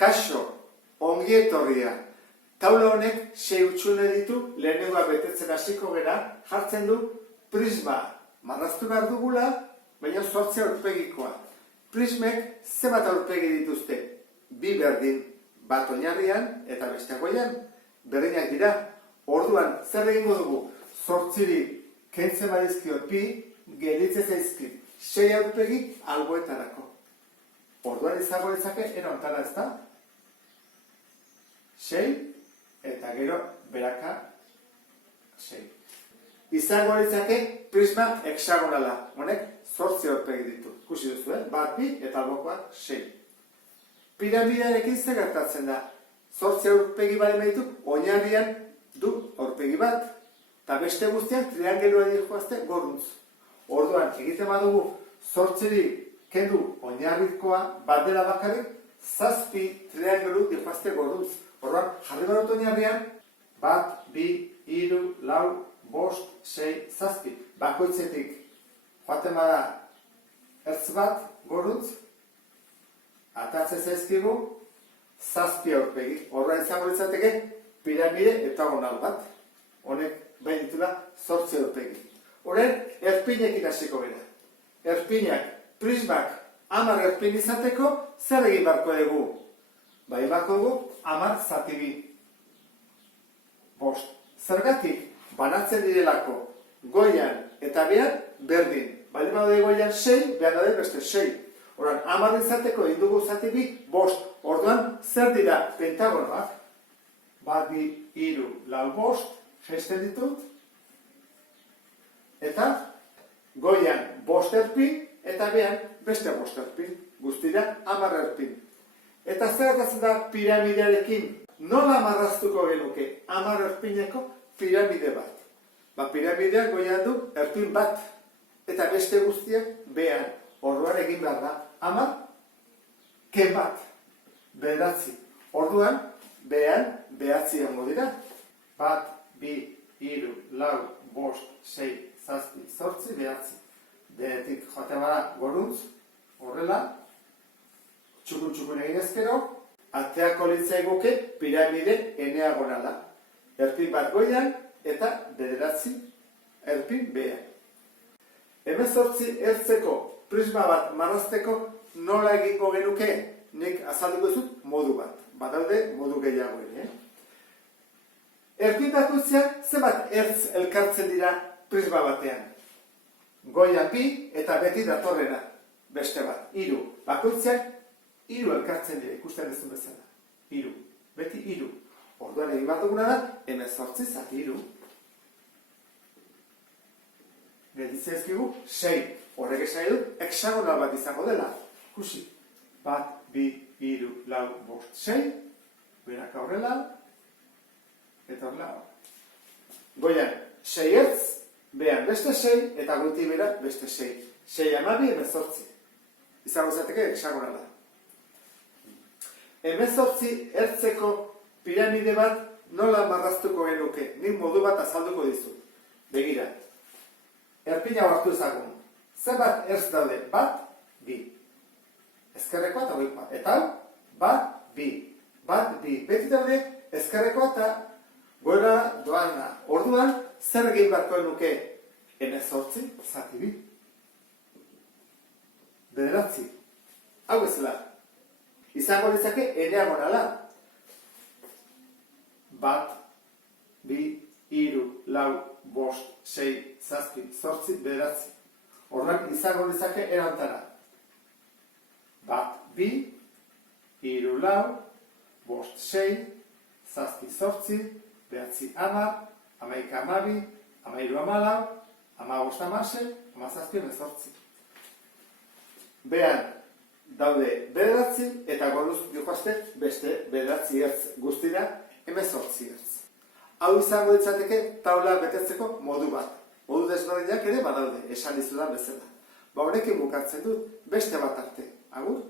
Kaixo, ongi etorria. Taula honek 6 hutsune ditu, lehenengoa betetzen hasiko gera, jartzen du prisma. Marraztu behar dugula, baina 8 aurpegikoa. Prismek zenbat aurpegi dituzte? 2 berdin, bat oinarrian eta beste goian. Berdinak dira. Orduan, zer egingo dugu? 8 kentzen badizkio bi, gelditzen zaizkit 6 aurpegi alboetarako. Orduan izango ditzake, era ontara ez da? 6 eta gero beraka 6. Izango ditzake prisma hexagonala. Honek 8 aurpegi ditu. Ikusi duzu, bat, bi eta albokoak 6. Piramidearekin zer gertatzen da? 8 aurpegi bale ditu, oinarrian du aurpegi bat, eta beste guztiak triangelua dihoazte goruntz. Orduan, egiten badugu 8 kendu oinarrikoa bat dela bakarrik, 7 triangelu dihoazte goruntz. Orduan, jarri badut oinarrian, 1, 2, 3, 4, 5, 6, 7. Bakoitzetik joaten bada ertz bat goruntz, atatzen zaizkigu 7 aurpegi. Orduan izango litzateke piramide heptagonal bat. Honek behin ditula 8 aurpegi. Horren, erpinekin hasiko gara. Erpinak, prismak 10 erpin izateko, zer egin barko dugu? Bai barko dugu 10 zati bi. 5. Zergatik banatzen direlako goian eta behan berdin. Bali badaude goian 6, behan daude beste 6. Horren, 10 izateko egin dugu zati bi, 5. Orduan, zer dira pentagonoak? 1, 2, 3, 4, 5, jesten ditut, eta goian 5 erpin, eta behan beste 5 erpin, guztira 10 erpin. Eta zer gertatzen da piramidearekin? Nola marraztuko genuke 10 erpineko piramide bat? Piramideak goian du erpin bat, eta beste guztiak behan. Orduan egin behar da 10 ken bat, 9. Orduan, behan 9 egongo dira. 1, 2, 3, 4, 5, 6, 7, 8, 9. Denetik joaten bada goruntz, horrela, txukun egin ezkero, ateako litzaiguke piramide eneagonala. Erpin bat goian eta 9 erpin behan. 18 ertzeko prisma bat marrazteko nola egingo genuke? Nik azalduko dizut modu bat. Badaude modu gehiago ere. Erpin bakoitzean zenbat ertz elkartzen dira prisma batean. Goian 2 eta beti datorrena beste bat. 3. Bakoitzean 3 elkartzen dira, ikusten duzun bezala. 3. Beti 3. Orduan egin bat duguna da, 18 zati 3. Gelditzen ezkigu 6. Horrek esan du, hexagonal bat izango dela. Ikusi. 1, 2, 3, 4, 5, 6. Beraka horrela. Eta horrela. Goian 6 ertz, behan beste 6, eta goiti bera beste 6. 6 12, 18. Izango zateke hexagonala. 18 ertzeko piramide bat nola marraztuko genuke. Nik modu bat azalduko dizut. Begira. Erpina hartu ezagun. Zenbat ertz daude? 1, 2. Ezkerrekoa eta goikoa. Eta 1, 2. 1, 2. Beti daude ezkerrekoa eta goera doana. Orduan, zer egin barko nuke? 18 zati 2. 9. Hau bezala. Izango ditzake eneagonala. 1, 2, 3, 4, 5, 6, 7, 8, 9. Horrek izango ditzake erantara. 1, 2, 3, 4, 5, 6, 7, 8, 9, 10, 11, 12, 13, 14, 15, 16, 17. Behan daude 9 eta goruz jokoazte beste 9 ertz guztira 18 ertz. Hau izango ditzateke taula betetzeko modu bat. Modu desberdinak ere badaude, esan dizudan bezala. Honekin bukatzen dut beste bat arte. Agur?